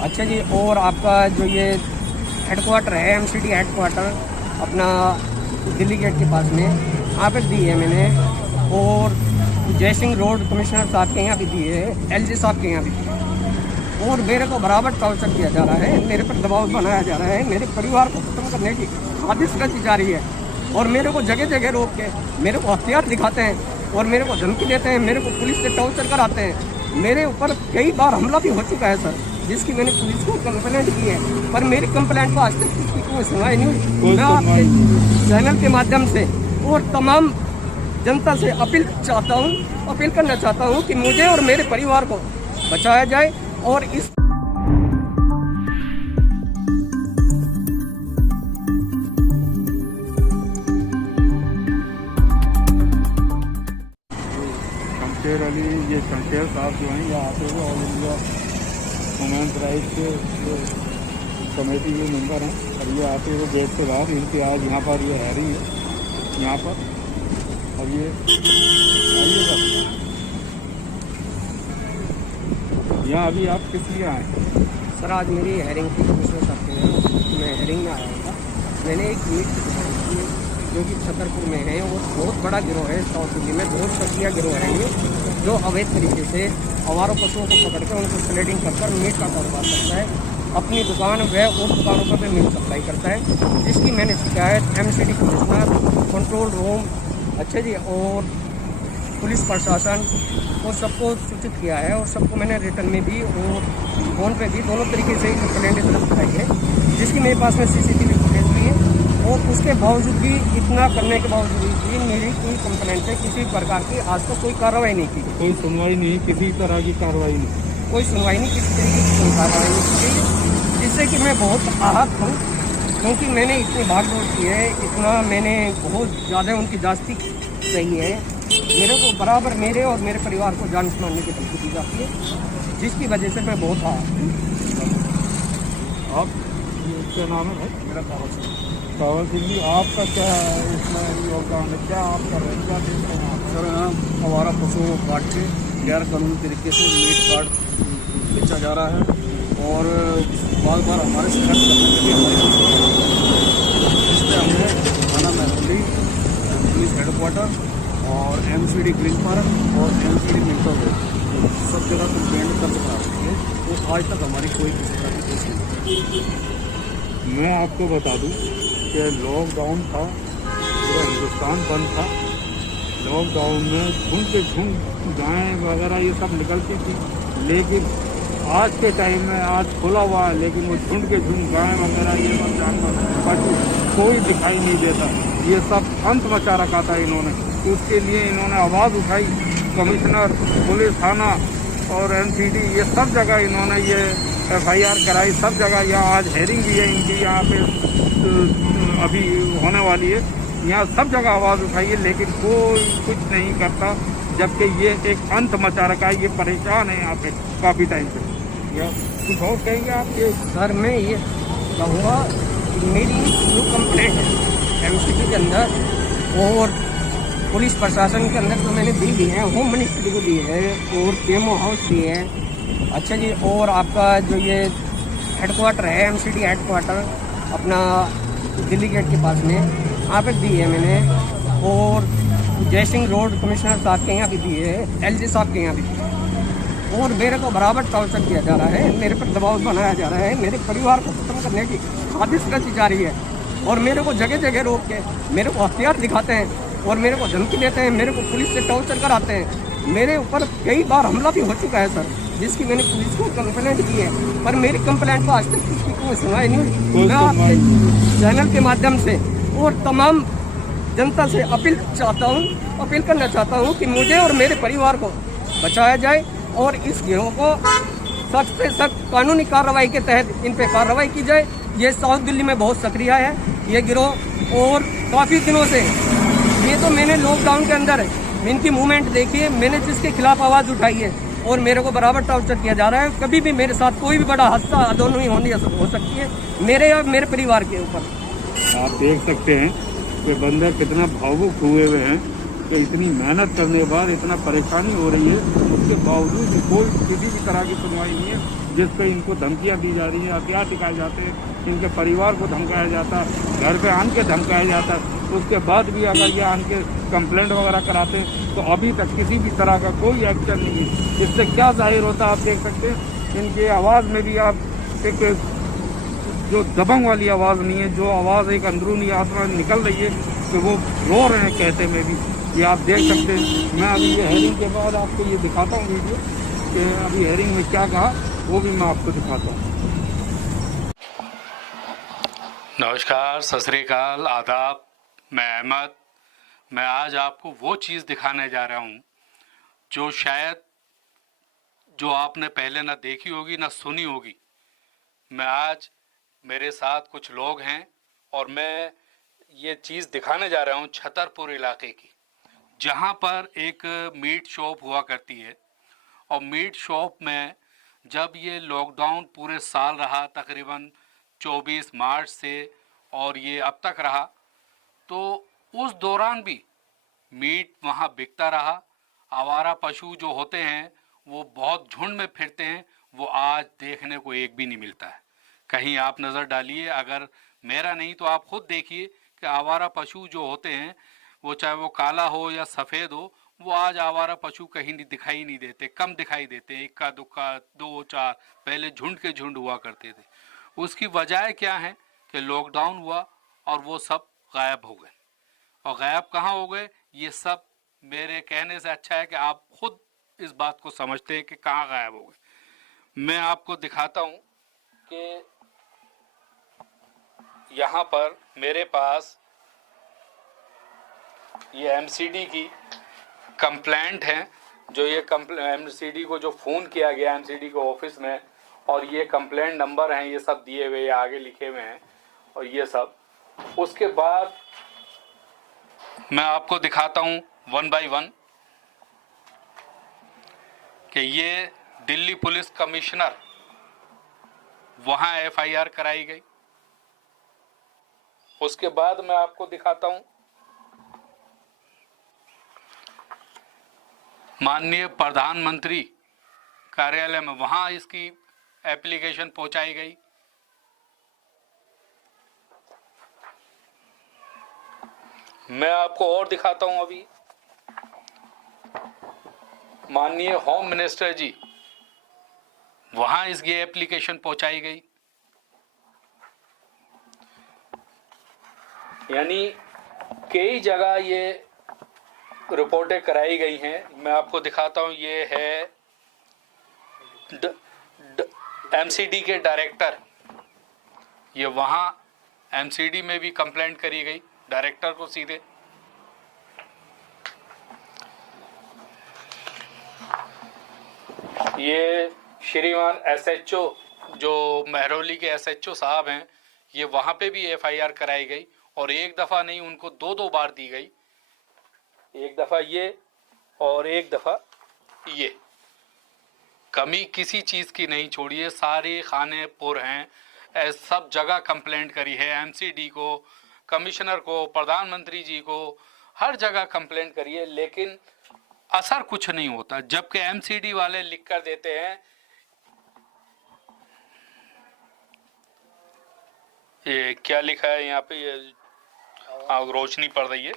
अच्छा जी, और आपका जो ये हेडक्वार्टर है, एमसीडी हेडक्वार्टर अपना दिल्ली गेट के पास में, यहाँ पर दी है मैंने। और जय सिंह रोड कमिश्नर साहब के यहाँ भी दी है, एलजी साहब के यहाँ भी दी है। और मेरे को बराबर टॉर्चर किया जा रहा है, मेरे पर दबाव बनाया जा रहा है, मेरे परिवार को खत्म करने की साजिश रची जा रही है। और मेरे को जगह जगह रोक के मेरे को हथियार दिखाते हैं और मेरे को धमकी देते हैं, मेरे को पुलिस से टॉर्चर कराते हैं। मेरे ऊपर कई बार हमला भी हो चुका है सर, जिसकी मैंने पुलिस को कंप्लेंट की है, पर मेरी कंप्लेंट को आज तक किसी कोई सुनवाई नहीं हुई। मैं आपके चैनल के माध्यम से और तमाम जनता से अपील करना चाहता हूँ कि मुझे और मेरे परिवार को बचाया जाए। और इस शमशेर अली, ये शमशेर साहब जो हैं, यहाँ आते हुए all India women's rights committee के मेंबर हैं। और ये आते हुए गेट से बाहर इनकी आज यहाँ पर ये हैरिंग है यहाँ पर। और ये आइए सर, यहाँ अभी आप किस लिए आए? सर आज मेरी हेयरिंग थी कमिश्नर साहब के यहाँ, मैं हेयरिंग में आया था। मैंने एक मीट की जो कि छतरपुर में है और बहुत बड़ा गिरोह है, साउथ दिल्ली में बहुत सक्रिय गिरोह है ये, जो अवैध तरीके से आवारा पशुओं को पकड़ के उनको स्लेडिंग कर मीट का कारोबार करता है। अपनी दुकान व और दुकानों पर भी मीट सप्लाई करता है, जिसकी मैंने शिकायत एमसीडी कमिश्नर, कंट्रोल रूम, अच्छा जी, और पुलिस प्रशासन को सबको सूचित किया है। और सबको मैंने रिटर्न में भी और फ़ोन पे भी दोनों तरीके से कंप्लेंट दर्ज कराई है, जिसकी मेरे पास में सीसीटीवी फुटेज भी है। और उसके बावजूद भी, इतना करने के बावजूद भी मेरी कोई कंप्लेंट पे किसी प्रकार की आज तक कोई कार्रवाई नहीं की। कोई सुनवाई नहीं, किसी तरह की कार्रवाई नहीं, कोई सुनवाई नहीं, किसी तरीके की कोई कार्रवाई नहीं की गई, जिससे कि मैं बहुत आहत हूँ। क्योंकि मैंने इतनी भागदौड़ की है, इतना मैंने बहुत ज़्यादा उनकी जास्ती सही है। मेरे को बराबर मेरे और मेरे परिवार को जान से मारने की धमकी दी जाती है, जिसकी वजह से मैं बहुत आहत हूँ। आप क्या नाम है? मेरा कावल सिंह जी, आपका क्या इसमें योगदान है? क्या आप कर रहे हैं, क्या देख रहे हैं आप? सर यहाँ हमारा पशुओं को काट के गैर कानूनी तरीके से मीट काट बेचा जा रहा है और बार बार हमारे से खर्च करने के लिए इस पर हमने थाना महरौली, पुलिस हेडक्वार्टर और एमसीडी ग्रीन पार्क और एमसीडी मिंटो रोड सब जगह कंप्लेंट कर करा रही है। तो आज तक हमारी कोई किसी तरह की कोशिश नहीं। मैं आपको बता दूं कि लॉकडाउन था, पूरा हिंदुस्तान बंद था। लॉकडाउन में झुंड के झुंड गायें वगैरह ये सब निकलती थी, लेकिन आज के टाइम में आज खुला हुआ है, लेकिन वो झुंड के झुंड गायें वगैरह ये सब जानवर पशु कोई दिखाई नहीं देता। ये सब अंत मचा रखा था इन्होंने। तो उसके लिए इन्होंने आवाज़ उठाई, कमिश्नर, पुलिस थाना और एमसीडी, ये सब जगह इन्होंने ये FIR कराई, सब जगह। यहाँ आज हेयरिंग भी है इनकी, यहाँ पे अभी होने वाली है। यहाँ सब जगह आवाज़ उठाई है, लेकिन कोई कुछ नहीं करता, जबकि ये एक अंत मचा रखा है। ये परेशान है यहाँ पे काफ़ी टाइम से। या कुछ और कहेंगे आप? ये सर मैं ये कहूँगा कि मेरी जो कंप्लेंट है एमसीडी के अंदर और पुलिस प्रशासन के अंदर तो मैंने दी भी है, होम मिनिस्ट्री को दी है और PMO हाउस दी है, अच्छा जी। और आपका जो ये हेडक्वार्टर है, एमसीडी हेडक्वार्टर अपना दिल्ली गेट के पास में, यहाँ पर दी है मैंने। और जय सिंह रोड कमिश्नर साहब के यहाँ भी दी है, LG साहब के यहाँ भी दी है। और मेरे को बराबर टॉर्चर किया जा रहा है, मेरे पर दबाव बनाया जा रहा है, मेरे परिवार को खत्म करने की साजिश रची जा रही है। और मेरे को जगह जगह रोक के मेरे को हथियार दिखाते हैं और मेरे को धमकी देते हैं, मेरे को पुलिस से टॉर्चर कराते हैं। मेरे ऊपर कई बार हमला भी हो चुका है सर, जिसकी मैंने पुलिस को कंप्लेंट की है, पर मेरी कंप्लेंट को आज तक किसी कोई सुनवाई नहीं हुई। मैं आपके चैनल के माध्यम से और तमाम जनता से अपील करना चाहता हूँ कि मुझे और मेरे परिवार को बचाया जाए और इस गिरोह को सख्त से सख्त कानूनी कार्रवाई के तहत इन पे कार्रवाई की जाए। ये साउथ दिल्ली में बहुत सक्रिय है ये गिरोह, और काफ़ी दिनों से ये तो मैंने लॉकडाउन के अंदर इनकी मूवमेंट देखी है, मैंने जिसके खिलाफ आवाज़ उठाई है और मेरे को बराबर टॉर्चर किया जा रहा है। कभी भी मेरे साथ कोई भी बड़ा हादसा अदोनवी हो सकती है मेरे और मेरे परिवार के ऊपर। आप देख सकते हैं कि बंदर कितना भावुक हुए हुए हैं कि इतनी मेहनत करने के बाद इतना परेशानी हो रही है, उसके बावजूद कोई किसी भी तरह की सुनवाई नहीं है। जिस पे इनको धमकियां दी जा रही हैं, हथियार दिखाए जाते हैं, इनके परिवार को धमकाया जाता है, घर पे आन के धमकाया जाता है। उसके बाद भी अगर ये आन के कंप्लेंट वगैरह कराते हैं तो अभी तक किसी भी तरह का कोई एक्शन नहीं है। इससे क्या जाहिर होता है, आप देख सकते हैं इनकी आवाज़ में भी आप एक जो दबंग वाली आवाज़ नहीं है, जो आवाज़ एक अंदरूनी आत्मा निकल रही है कि वो रो रहे हैं कहते में भी, ये आप देख सकते हैं। मैं अभी ये हेयरिंग के बाद आपको ये दिखाता हूँ वीडियो कि अभी हेयरिंग में क्या कहा, वो भी मैं आपको दिखाता हूँ। नमस्कार, सत श्री अकाल, आदाब। मैं अहमद। मैं आज आपको वो चीज़ दिखाने जा रहा हूँ जो शायद जो आपने पहले ना देखी होगी ना सुनी होगी। मैं आज मेरे साथ कुछ लोग हैं और मैं ये चीज़ दिखाने जा रहा हूँ छतरपुर इलाके की, जहाँ पर एक मीट शॉप हुआ करती है। और मीट शॉप में जब ये लॉकडाउन पूरे साल रहा, तकरीबन 24 मार्च से और ये अब तक रहा, तो उस दौरान भी मीट वहाँ बिकता रहा। आवारा पशु जो होते हैं वो बहुत झुंड में फिरते हैं, वो आज देखने को एक भी नहीं मिलता है। कहीं आप नज़र डालिए, अगर मेरा नहीं तो आप खुद देखिए कि आवारा पशु जो होते हैं वो चाहे वो काला हो या सफ़ेद हो, वो आज आवारा पशु कहीं नहीं दिखाई नहीं देते, कम दिखाई देते। इक्का दुक्का, दो चार, पहले झुंड के झुंड हुआ करते थे। उसकी वजह क्या है कि लॉकडाउन हुआ और वो सब गायब हो गए। और गायब कहाँ हो गए, ये सब मेरे कहने से अच्छा है कि आप खुद इस बात को समझते हैं कि कहाँ गायब हो गए। मैं आपको दिखाता हूँ कि यहाँ पर मेरे पास ये एमसीडी की कंप्लेंट है। जो ये एमसीडी को जो फ़ोन किया गया एमसीडी को ऑफिस में, और ये कंप्लेंट नंबर हैं, ये सब दिए हुए आगे लिखे हुए हैं और ये सब। उसके बाद मैं आपको दिखाता हूँ 1 बाय 1 कि ये दिल्ली पुलिस कमिश्नर वहाँ एफआईआर कराई गई। उसके बाद मैं आपको दिखाता हूँ माननीय प्रधानमंत्री कार्यालय में, वहाँ इसकी एप्लीकेशन पहुंचाई गई। मैं आपको और दिखाता हूं अभी, माननीय होम मिनिस्टर जी, वहां इसकी एप्लीकेशन पहुंचाई गई। यानी कई जगह ये रिपोर्टें कराई गई हैं। मैं आपको दिखाता हूं, ये है एमसीडी के डायरेक्टर, ये वहां एमसीडी में भी कंप्लेंट करी गई डायरेक्टर को सीधे। ये श्रीमान एसएचओ जो महरौली के एसएचओ साहब हैं, ये वहां पे भी एफआईआर कराई गई और एक दफा नहीं, उनको दो बार दी गई। एक दफा ये और एक दफा ये। कमी किसी चीज की नहीं छोड़ी है, सारे खाने पुर हैं। सब जगह कंप्लेंट करी है, एमसीडी को, कमिश्नर को, प्रधानमंत्री जी को, हर जगह कंप्लेंट करी है, लेकिन असर कुछ नहीं होता। जबकि एमसीडी वाले लिख कर देते हैं, ये क्या लिखा है यहाँ पे, ये रोशनी पड़ रही है।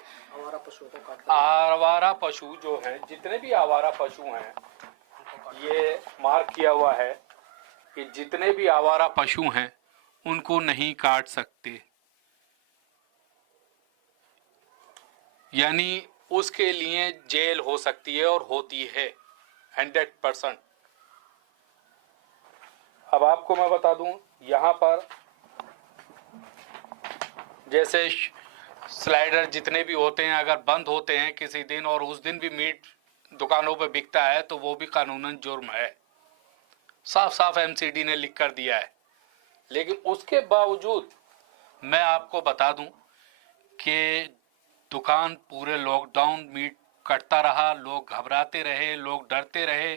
आवारा पशु जो हैं, जितने भी आवारा पशु हैं, ये मार्क किया हुआ है कि जितने भी आवारा पशु हैं उनको नहीं काट सकते। यानी उसके लिए जेल हो सकती है और होती है 100%। अब आपको मैं बता दूं, यहाँ पर जैसे स्लाइडर जितने भी होते हैं, अगर बंद होते हैं किसी दिन और उस दिन भी मीट दुकानों पे बिकता है तो वो भी कानूनन जुर्म है। साफ साफ एमसीडी ने लिख कर दिया है। लेकिन उसके बावजूद मैं आपको बता दूं कि दुकान पूरे लॉकडाउन मीट कटता रहा, लोग घबराते रहे, लोग डरते रहे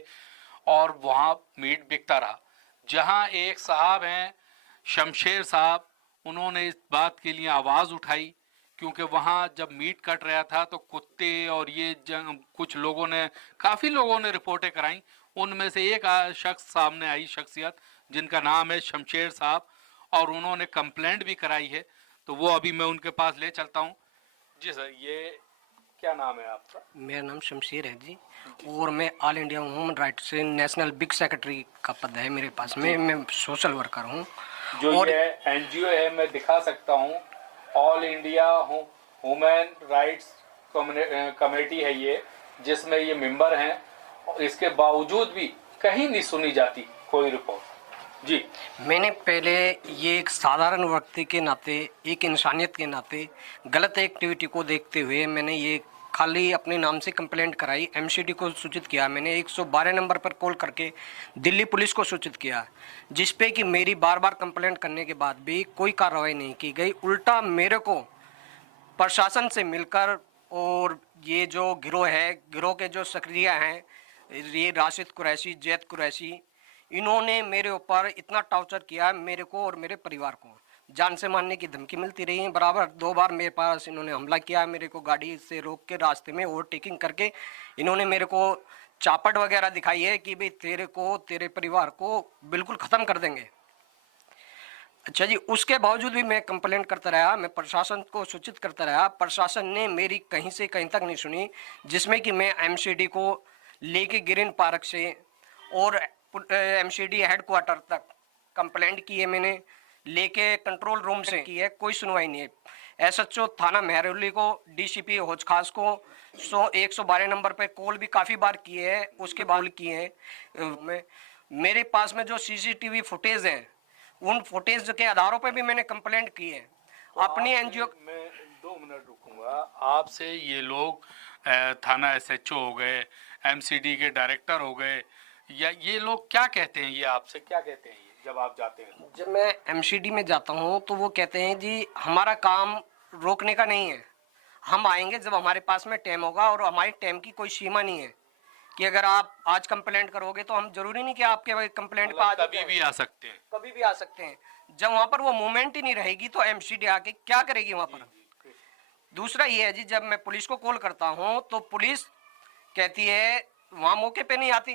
और वहाँ मीट बिकता रहा। जहाँ एक साहब हैं, शमशेर साहब, उन्होंने इस बात के लिए आवाज़ उठाई, क्योंकि वहाँ जब मीट कट रहा था तो कुत्ते और ये कुछ लोगों ने, काफ़ी लोगों ने रिपोर्टें कराई। उनमें से एक शख्स सामने आई, शख्सियत जिनका नाम है शमशेर साहब, और उन्होंने कंप्लेंट भी कराई है, तो वो अभी मैं उनके पास ले चलता हूँ। जी सर, ये क्या नाम है आपका? मेरा नाम शमशेर है जी, और मैं ऑल इंडिया ह्यूमन राइट्स से नेशनल बिग सेक्रेटरी का पद है मेरे पास में। मैं सोशल वर्कर हूँ। जो और ये एनजीओ है, मैं दिखा सकता हूँ, all India human rights committee है ये, जिसमें ये मेंबर हैं, और इसके बावजूद भी कहीं नहीं सुनी जाती कोई रिपोर्ट। जी, मैंने पहले ये एक साधारण व्यक्ति के नाते, एक इंसानियत के नाते गलत एक्टिविटी को देखते हुए मैंने ये खाली अपने नाम से कंप्लेंट कराई। एमसीडी को सूचित किया, मैंने 112 नंबर पर कॉल करके दिल्ली पुलिस को सूचित किया, जिस पे कि मेरी बार बार कंप्लेंट करने के बाद भी कोई कार्रवाई नहीं की गई। उल्टा मेरे को प्रशासन से मिलकर, और ये जो गिरोह है, गिरोह के जो सक्रिय हैं, ये राशिद कुरैशी, जैद कुरैशी, इन्होंने मेरे ऊपर इतना टॉर्चर किया, मेरे को और मेरे परिवार को जान से मारने की धमकी मिलती रही है। बराबर 2 बार मेरे पास इन्होंने हमला किया, मेरे को गाड़ी से रोक के रास्ते में ओवरटेकिंग करके इन्होंने मेरे को चापट वगैरह दिखाई है कि भाई तेरे को, तेरे परिवार को बिल्कुल ख़त्म कर देंगे। अच्छा जी, उसके बावजूद भी मैं कंप्लेंट करता रहा, मैं प्रशासन को सूचित करता रहा। प्रशासन ने मेरी कहीं से कहीं तक नहीं सुनी, जिसमें कि मैं एमसीडी को लेके ग्रीन पार्क से और एमसीडी हेडक्वार्टर तक कंप्लेंट की है। मैंने लेके कंट्रोल रूम से की है, कोई सुनवाई नहीं है। एसएचओ थाना मेहरौली को, डीसीपी हौज खास को 112 नंबर पर कॉल भी काफ़ी बार किए हैं, उसके बाद किए हैं। मेरे पास में जो सीसीटीवी फुटेज है, उन फुटेज के आधारों पे भी मैंने कंप्लेंट की है। अपनी एनजीओ, मैं 2 मिनट रुकूंगा आपसे। ये लोग थाना एसएचओ हो गए, एमसीडी के डायरेक्टर हो गए, या ये लोग क्या कहते हैं, ये आपसे क्या कहते हैं ये जब आप जाते हैं? जब मैं एमसीडी में जाता हूँ तो वो कहते हैं जी हमारा काम रोकने का नहीं है, हम आएंगे जब हमारे पास में टाइम होगा, और हमारी टाइम की कोई सीमा नहीं है कि अगर आप आज कंप्लेंट करोगे तो हम जरूरी नहीं कि आपके कंप्लेंट पे आज कभी भी आ सकते हैं। कभी भी आ सकते हैं। जब वहाँ पर वो मूवमेंट ही नहीं रहेगी तो एमसीडी आके क्या करेगी वहाँ पर? दूसरा ये है जी, जब मैं पुलिस को कॉल करता हूँ तो पुलिस कहती है वहाँ मौके पे नहीं आती,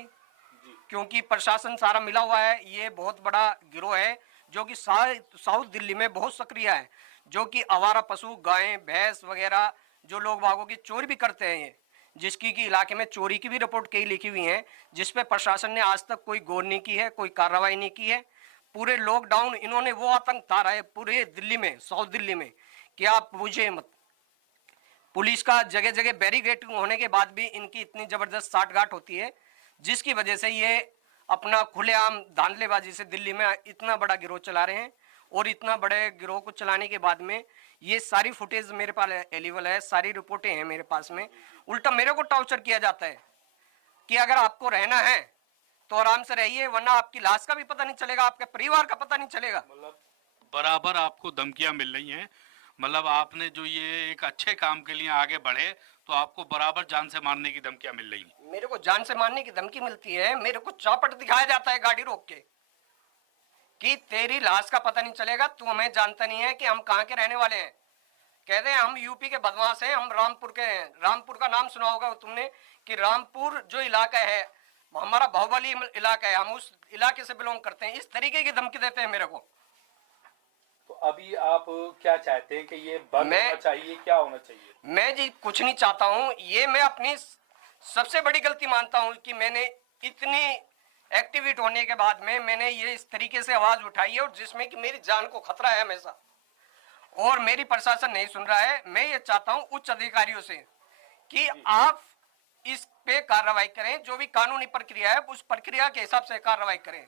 क्योंकि प्रशासन सारा मिला हुआ है। ये बहुत बड़ा गिरोह है जो कि साउथ दिल्ली में बहुत सक्रिय है, जो कि आवारा पशु, गायें, भैंस वगैरह जो लोग बागों की चोरी भी करते हैं, ये जिसकी कि इलाके में चोरी की भी रिपोर्ट कई लिखी हुई है, जिस पे प्रशासन ने आज तक कोई गौर नहीं की है, कोई कार्रवाई नहीं की है। पूरे लॉकडाउन इन्होंने वो आतंक तारा है पूरे दिल्ली में, साउथ दिल्ली में, कि आप पूछे मत। पुलिस का जगह जगह बैरिकेड होने के बाद भी इनकी इतनी जबरदस्त साठगांठ होती है, जिसकी वजह से ये अपना खुलेआम धांधलेबाजी से दिल्ली में इतना बड़ा गिरोह चला रहे हैं। और इतना बड़े गिरोह को चलाने के बाद में ये सारी फुटेज मेरे पास अवेलेबल है, सारी रिपोर्टें हैं मेरे पास में। उल्टा मेरे को टॉर्चर किया जाता है कि अगर आपको रहना है तो आराम से रहिए, वरना आपकी लाश का भी पता नहीं चलेगा, आपके परिवार का पता नहीं चलेगा। मतलब बराबर आपको धमकियां मिल रही हैं। मतलब आपने जो ये एक अच्छे काम के लिए आगे बढ़े तो आपको बराबर जान से मारने की धमकियां मिल रही हैं। मेरे को जान से मारने की धमकी मिलती है, मेरे को चापट दिखाया जाता है गाड़ी रोक के कि तेरी लाश का पता नहीं चलेगा, तू हमें जानता नहीं है कि हम कहाँ के रहने वाले हैं। कहते हैं हम यूपी के बदमाश हैं, हम रामपुर के हैं। रामपुर का नाम सुना होगा तुमने कि रामपुर जो इलाका है हमारा बाहुबली इलाका है, हम उस इलाके से बिलोंग करते हैं। इस तरीके की धमकी देते हैं मेरे को। तो अभी आप क्या चाहते हैं कि ये बंद होना चाहिए, क्या होना चाहिए? मैं जी कुछ नहीं चाहता हूँ। ये मैं अपनी सबसे बड़ी गलती मानता हूँ कि मैंने इतनी एक्टिविटी होने के बाद में मैंने ये इस तरीके से आवाज उठाई है, और जिसमें कि मेरी जान को खतरा है हमेशा, और मेरी प्रशासन नहीं सुन रहा है। मैं ये चाहता हूँ उच्च अधिकारियों से कि आप इस पे कार्रवाई करें, जो भी कानूनी प्रक्रिया है उस प्रक्रिया के हिसाब से कार्रवाई करें।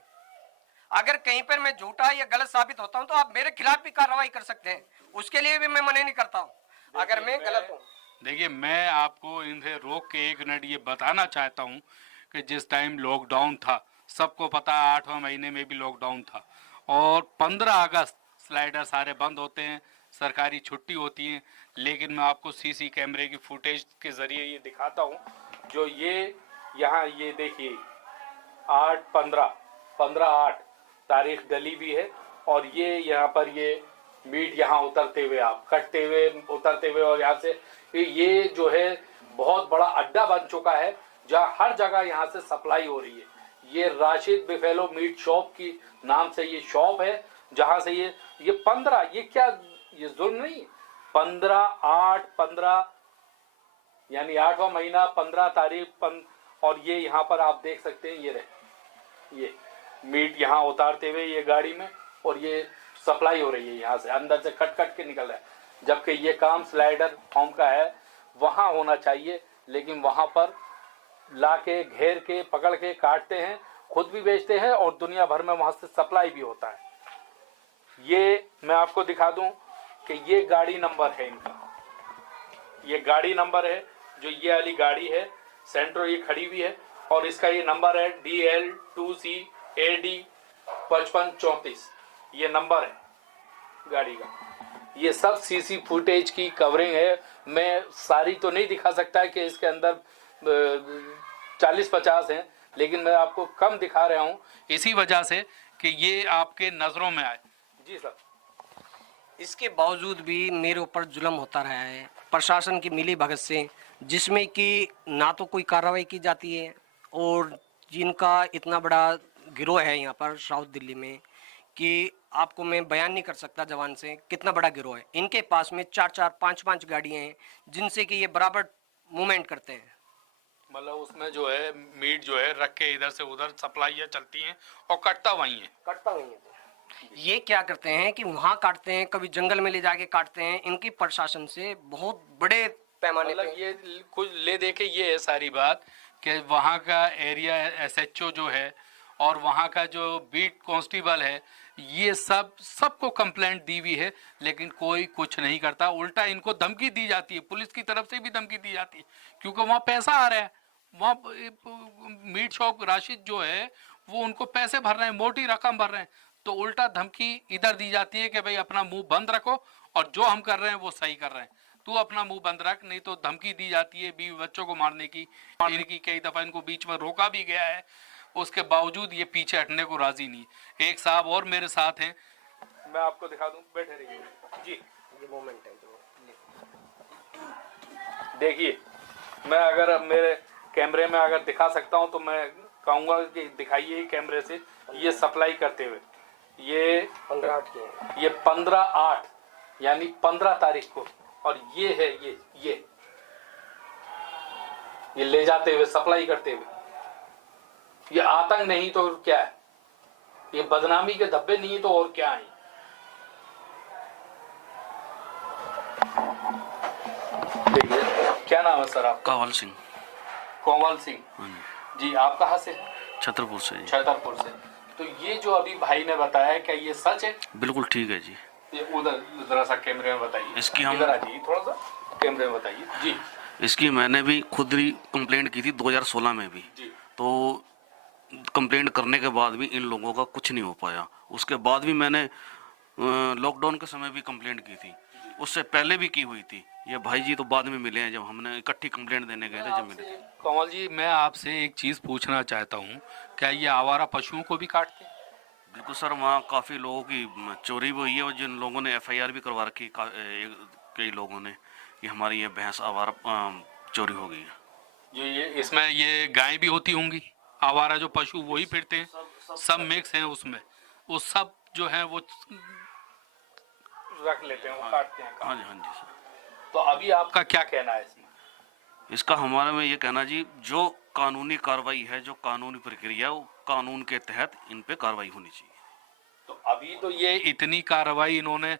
अगर कहीं पर मैं झूठा या गलत साबित होता हूं तो आप मेरे खिलाफ भी कार्रवाई कर सकते हैं, उसके लिए भी मैं मना नहीं करता हूं अगर मैं गलत हूं। देखिए, मैं आपको इनसे रोक के 1 मिनट ये बताना चाहता हूं कि जिस टाइम लॉकडाउन था, सबको पता है 8वें महीने में भी लॉकडाउन था, और 15 अगस्त स्लाइडर सारे बंद होते हैं, सरकारी छुट्टी होती है। लेकिन मैं आपको सीसी कैमरे की फुटेज के जरिए ये दिखाता हूँ। जो ये यहाँ ये देखिए 15/8 तारीख डली भी है, और ये यहाँ पर ये मीट यहाँ उतरते हुए, आप कटते हुए उतरते हुए, और यहाँ से ये जो है बहुत बड़ा अड्डा बन चुका है, जहाँ हर जगह यहाँ से सप्लाई हो रही है। ये राशिद बिफेलो मीट शॉप की नाम से ये शॉप है, जहां से ये 15, ये क्या, ये जुल्म नहीं, 15/8/15 यानी 8वां महीना 15 तारीख और ये यहाँ पर आप देख सकते हैं, ये रहे, ये मीट यहाँ उतारते हुए ये गाड़ी में, और ये सप्लाई हो रही है यहाँ से, अंदर से कट कट के निकल रहा है, जबकि ये काम स्लाइडर फॉर्म का है, वहाँ होना चाहिए, लेकिन वहाँ पर ला के घेर के पकड़ के काटते हैं, खुद भी बेचते हैं और दुनिया भर में वहाँ से सप्लाई भी होता है। ये मैं आपको दिखा दूं कि ये गाड़ी नंबर है इनका, ये गाड़ी नंबर है, जो ये वाली गाड़ी है सेंट्रो, ये खड़ी हुई है, और इसका ये नंबर है DL2CAD 5534, ये नंबर है गाड़ी का। ये सब सीसी फुटेज की कवरिंग है, मैं सारी तो नहीं दिखा सकता कि इसके अंदर 40-50 हैं, लेकिन मैं आपको कम दिखा रहा हूँ इसी वजह से कि ये आपके नज़रों में आए। जी सर। इसके बावजूद भी मेरे ऊपर जुल्म होता रहा है प्रशासन की मिली भगत से, जिसमें कि ना तो कोई कार्रवाई की जाती है, और जिनका इतना बड़ा गिरोह है यहाँ पर साउथ दिल्ली में कि आपको मैं बयान नहीं कर सकता जवान से कितना बड़ा गिरोह है। इनके पास में 4-4, 5-5 गाड़ियाँ हैं जिनसे कि ये बराबर मूवमेंट करते हैं। मतलब उसमें जो है मीट जो है रख के इधर से उधर सप्लाइयाँ चलती हैं और कटता वहीं है। ये क्या करते हैं कि वहाँ काटते हैं, कभी जंगल में ले जाके काटते हैं। इनकी प्रशासन से बहुत बड़े पैमाने मतलब ये कुछ ले दे के ये है सारी बात कि वहाँ का एरिया SHO जो है और वहाँ का जो बीट कांस्टेबल है, ये सबको कंप्लेंट दी हुई है, लेकिन कोई कुछ नहीं करता। उल्टा इनको धमकी दी जाती है, पुलिस की तरफ से भी धमकी दी जाती है, क्योंकि वहाँ पैसा आ रहा है। वहाँ मीट शॉप राशिद जो है वो उनको पैसे भर रहे हैं, मोटी रकम भर रहे हैं, तो उल्टा धमकी इधर दी जाती है कि भाई अपना मुंह बंद रखो और जो हम कर रहे हैं वो सही कर रहे हैं, तू अपना मुंह बंद रख, नहीं तो धमकी दी जाती है बीवी बच्चों को मारने की। इनकी कई दफा इनको बीच में रोका भी गया है, उसके बावजूद ये पीछे हटने को राजी नहीं। एक साहब और मेरे साथ हैं, मैं आपको दिखा दूं, बैठे रहिए जी। ये मोमेंट है जो देखिए, मैं अगर मेरे कैमरे में अगर दिखा सकता हूं तो मैं कहूंगा कि दिखाइए कैमरे से, ये सप्लाई करते हुए ये 15/8 की, ये 15/8 यानी 15 तारीख को, और ये है ये ले जाते हुए सप्लाई करते हुए। ये आतंक नहीं तो क्या है, ये बदनामी के धब्बे नहीं तो और क्या है। देखिए, क्या नाम है सर आपका? कंवल सिंह। कंवल सिंह जी, आप कहाँ से? छतरपुर से। छतरपुर से। तो ये जो अभी भाई ने बताया, क्या ये सच है? बिल्कुल ठीक है जी। ये उधर जरा सा कैमरे में बताइए, इसकी हम इधर आ जाइए थोड़ा सा, कैमरे में बताइए जी। इसकी मैंने भी खुद ही कंप्लेंट की थी 2016 में भी जी। तो कंप्लेंट करने के बाद भी इन लोगों का कुछ नहीं हो पाया। उसके बाद भी मैंने लॉकडाउन के समय भी कंप्लेंट की थी, उससे पहले भी की हुई थी। ये भाई जी तो बाद में मिले हैं, जब हमने इकट्ठी कंप्लेंट देने गए थे जब मिले थे। कंवल जी, मैं आपसे एक चीज़ पूछना चाहता हूँ, क्या ये आवारा पशुओं को भी काटते हैं? बिल्कुल सर, वहाँ काफ़ी लोगों की चोरी भी हुई है और जिन लोगों ने FIR भी करवा रखी कई लोगों ने कि हमारी ये भैंस आवारा चोरी हो गई है। जो ये इसमें ये गाय भी होती होंगी, आवारा जो पशु वही फिरते हैं, सब मिक्स हैं उसमें, वो सब जो है वो रख लेते हैं, वो काटते हैं। हाँ जी, हाँ जी सर। तो अभी आपका क्या कहना है इसमें? इसका हमारे में ये कहना जी, जो कानूनी कार्रवाई है, जो कानूनी प्रक्रिया, वो कानून के तहत इन पे कार्रवाई होनी चाहिए। तो अभी तो ये इतनी कार्रवाई इन्होंने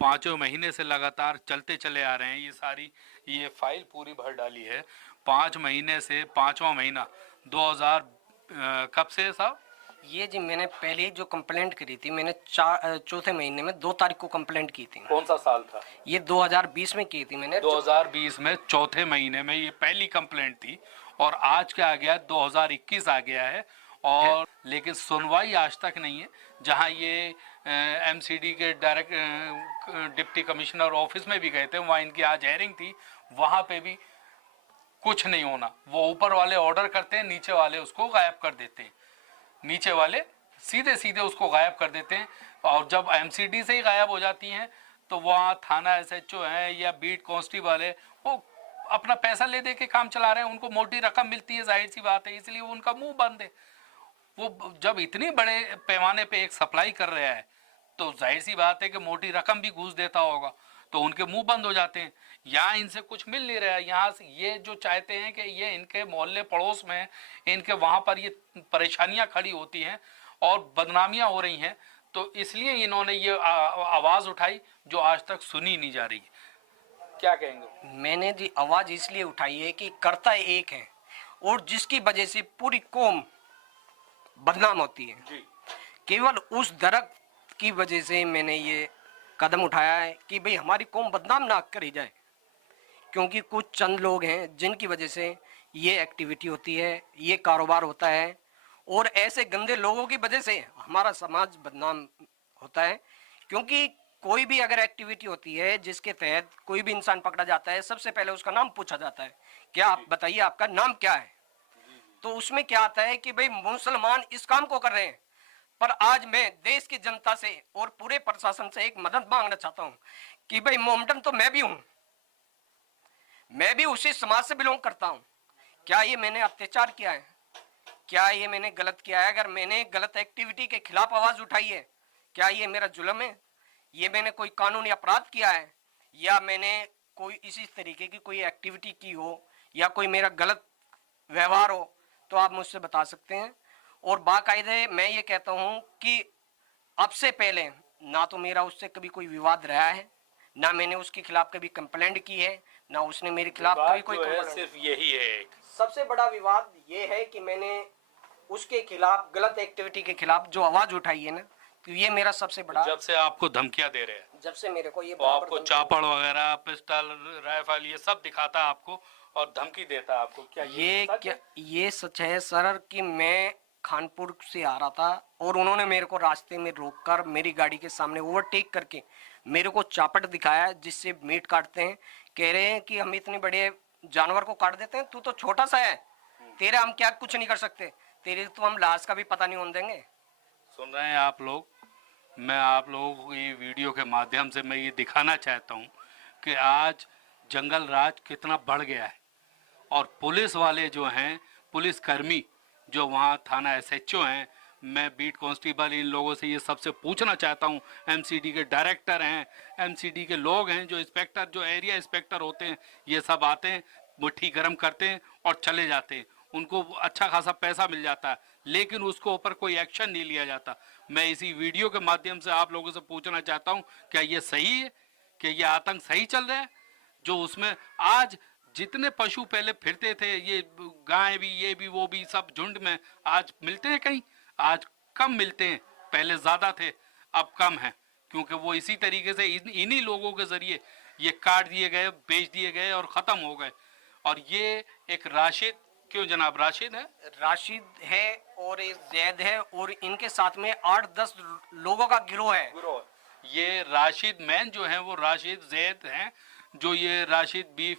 5 महीने से लगातार चलते चले आ रहे हैं। ये सारी ये फाइल पूरी भर डाली है 5 महीने से, 5वां महीना 2000 कब से साहब? ये जी मैंने पहले ही जो कंप्लेंट करी थी, मैंने चौथे महीने में 2 तारीख को कंप्लेंट की थी। कौन सा साल था ये? 2020 में की थी मैंने। 2020 में चौथे महीने में ये पहली कंप्लेंट थी, और आज क्या आ गया, 2021 आ गया है, और लेकिन सुनवाई आज तक नहीं है। जहां ये MCD के डायरेक्ट डिप्टी कमिश्नर ऑफिस में भी गए थे, वहाँ इनकी आज हेयरिंग थी, वहाँ पे भी कुछ नहीं होना। वो ऊपर वाले ऑर्डर करते हैं, नीचे वाले उसको गायब कर देते हैं, नीचे वाले सीधे सीधे उसको गायब कर देते हैं। और जब MCD से ही गायब हो जाती हैं तो वहाँ थाना SHO है या बीट कांस्टेबल है, वो अपना पैसा ले दे के काम चला रहे हैं, उनको मोटी रकम मिलती है, जाहिर सी बात है, इसलिए उनका मुंह बंद है। वो जब इतनी बड़े पैमाने पे एक सप्लाई कर रहा है तो जाहिर सी बात है कि मोटी रकम भी घूस देता होगा, तो उनके मुंह बंद हो जाते हैं। यहाँ इनसे कुछ मिल नहीं रहा है। यहाँ से ये जो चाहते हैं कि ये इनके मोहल्ले पड़ोस में, इनके वहाँ पर ये परेशानियाँ खड़ी होती हैं और बदनामियाँ हो रही हैं, तो इसलिए इन्होंने ये आवाज़ उठाई जो आज तक सुनी नहीं जा रही है। क्या कहेंगे? मैंने जी आवाज़ इसलिए उठाई है कि करता एक है और जिसकी वजह से पूरी कौम बदनाम होती है जी। केवल उस दरख्त की वजह से मैंने ये कदम उठाया है कि भाई हमारी कौम बदनाम ना करी जाए, क्योंकि कुछ चंद लोग हैं जिनकी वजह से ये एक्टिविटी होती है, ये कारोबार होता है, और ऐसे गंदे लोगों की वजह से हमारा समाज बदनाम होता है। क्योंकि कोई भी अगर एक्टिविटी होती है जिसके तहत कोई भी इंसान पकड़ा जाता है, सबसे पहले उसका नाम पूछा जाता है, क्या आप बताइए आपका नाम क्या है। तो उसमें क्या आता है कि भाई मुसलमान इस काम को कर रहे हैं। पर आज मैं देश की जनता से और पूरे प्रशासन से एक मदद मांगना चाहता हूं कि भाई मोहम्मदन तो मैं भी हूं, मैं भी उसी समाज से बिलोंग करता हूं। क्या ये मैंने अत्याचार किया है? क्या ये मैंने गलत किया है? अगर मैंने गलत एक्टिविटी के खिलाफ आवाज उठाई है, क्या ये मेरा जुल्म है? ये मैंने कोई कानूनी अपराध किया है, या मैंने कोई इसी तरीके की कोई एक्टिविटी की हो, या कोई मेरा गलत व्यवहार हो, तो आप मुझसे बता सकते हैं। और बाकायदे मैं ये कहता हूं कि अब से पहले ना तो मेरा उससे कभी कोई विवाद रहा है, ना मैंने उसके खिलाफ कभी कंप्लेंट की है, ना उसने मेरे खिलाफ कभी कोई कंप्लेंट। सिर्फ यही है एक सबसे बड़ा विवाद ये है कि मैंने उसके खिलाफ गलत एक्टिविटी के खिलाफ जो आवाज उठाई है ना, तो ये मेरा सबसे बड़ा। जब से आपको धमकियां दे रहे हैं, जब से मेरे को ये तो आपको चापड़ वगैरह, पिस्टल, राइफल, ये सब दिखाता है आपको और धमकी देता है आपको, क्या ये क्या ये सच है सर कि मैं खानपुर से आ रहा था और उन्होंने मेरे को रास्ते में रोककर मेरी गाड़ी के सामने ओवरटेक करके मेरे को चापट दिखाया जिससे मीट काटते हैं। कह रहे हैं कि हम इतने बड़े जानवर को काट देते हैं, तू तो छोटा सा है, तेरे हम क्या कुछ नहीं कर सकते, तेरे तो हम लाश का भी पता नहीं होने देंगे। सुन रहे हैं आप लोग? मैं आप लोगों को ये वीडियो के माध्यम से मैं ये दिखाना चाहता हूँ कि आज जंगल राज कितना बढ़ गया है। और पुलिस वाले जो हैं, पुलिस कर्मी जो वहाँ थाना SHO हैं, मैं बीट कांस्टेबल इन लोगों से ये सबसे पूछना चाहता हूँ, MCD के डायरेक्टर हैं, MCD के लोग हैं, जो इंस्पेक्टर, जो एरिया इंस्पेक्टर होते हैं, ये सब आते हैं, मुट्ठी गर्म करते हैं और चले जाते हैं। उनको अच्छा खासा पैसा मिल जाता है, लेकिन उसको ऊपर कोई एक्शन नहीं लिया जाता। मैं इसी वीडियो के माध्यम से आप लोगों से पूछना चाहता हूँ, क्या ये सही है? कि ये आतंक सही चल रहा है? जो उसमें आज जितने पशु पहले फिरते थे, ये गाय भी, ये भी, वो भी, सब झुंड में, आज मिलते हैं कहीं? आज कम मिलते हैं। पहले ज़्यादा थे, अब कम है, क्योंकि वो इसी तरीके से इन्हीं लोगों के ज़रिए ये काट दिए गए, बेच दिए गए और ख़त्म हो गए। और ये एक राशिद, क्यों जनाब, राशिद है, राशिद है और एक जैद है और इनके साथ में 8-10 लोगों का गिरोह है। ये राशिद मैन जो है वो राशिद जैद हैं, जो ये राशिद बीफ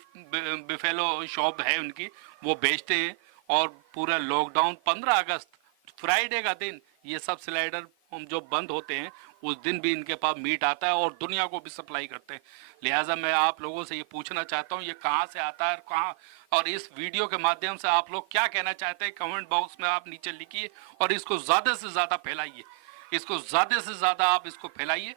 बिफेलो शॉप है उनकी, वो बेचते हैं। और पूरा लॉकडाउन 15 अगस्त फ्राइडे का दिन ये सब स्लाइडर जो बंद होते हैं, उस दिन भी इनके पास मीट आता है और दुनिया को भी सप्लाई करते हैं। लिहाजा मैं आप लोगों से ये पूछना चाहता हूँ, ये कहाँ से आता है, कहाँ, और इस वीडियो के माध्यम से आप लोग क्या कहना चाहते हैं, कमेंट बॉक्स में आप नीचे लिखिए और इसको ज़्यादा से ज़्यादा फैलाइए, इसको ज़्यादा से ज़्यादा आप इसको फैलाइए।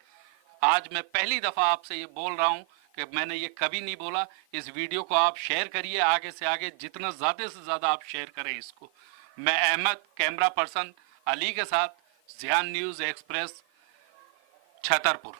आज मैं पहली दफ़ा आपसे ये बोल रहा हूँ कि मैंने ये कभी नहीं बोला। इस वीडियो को आप शेयर करिए, आगे से आगे जितना ज़्यादा से ज़्यादा आप शेयर करें इसको। मैं अहमद, कैमरा पर्सन अली के साथ, ज़ियान न्यूज़ एक्सप्रेस, छतरपुर।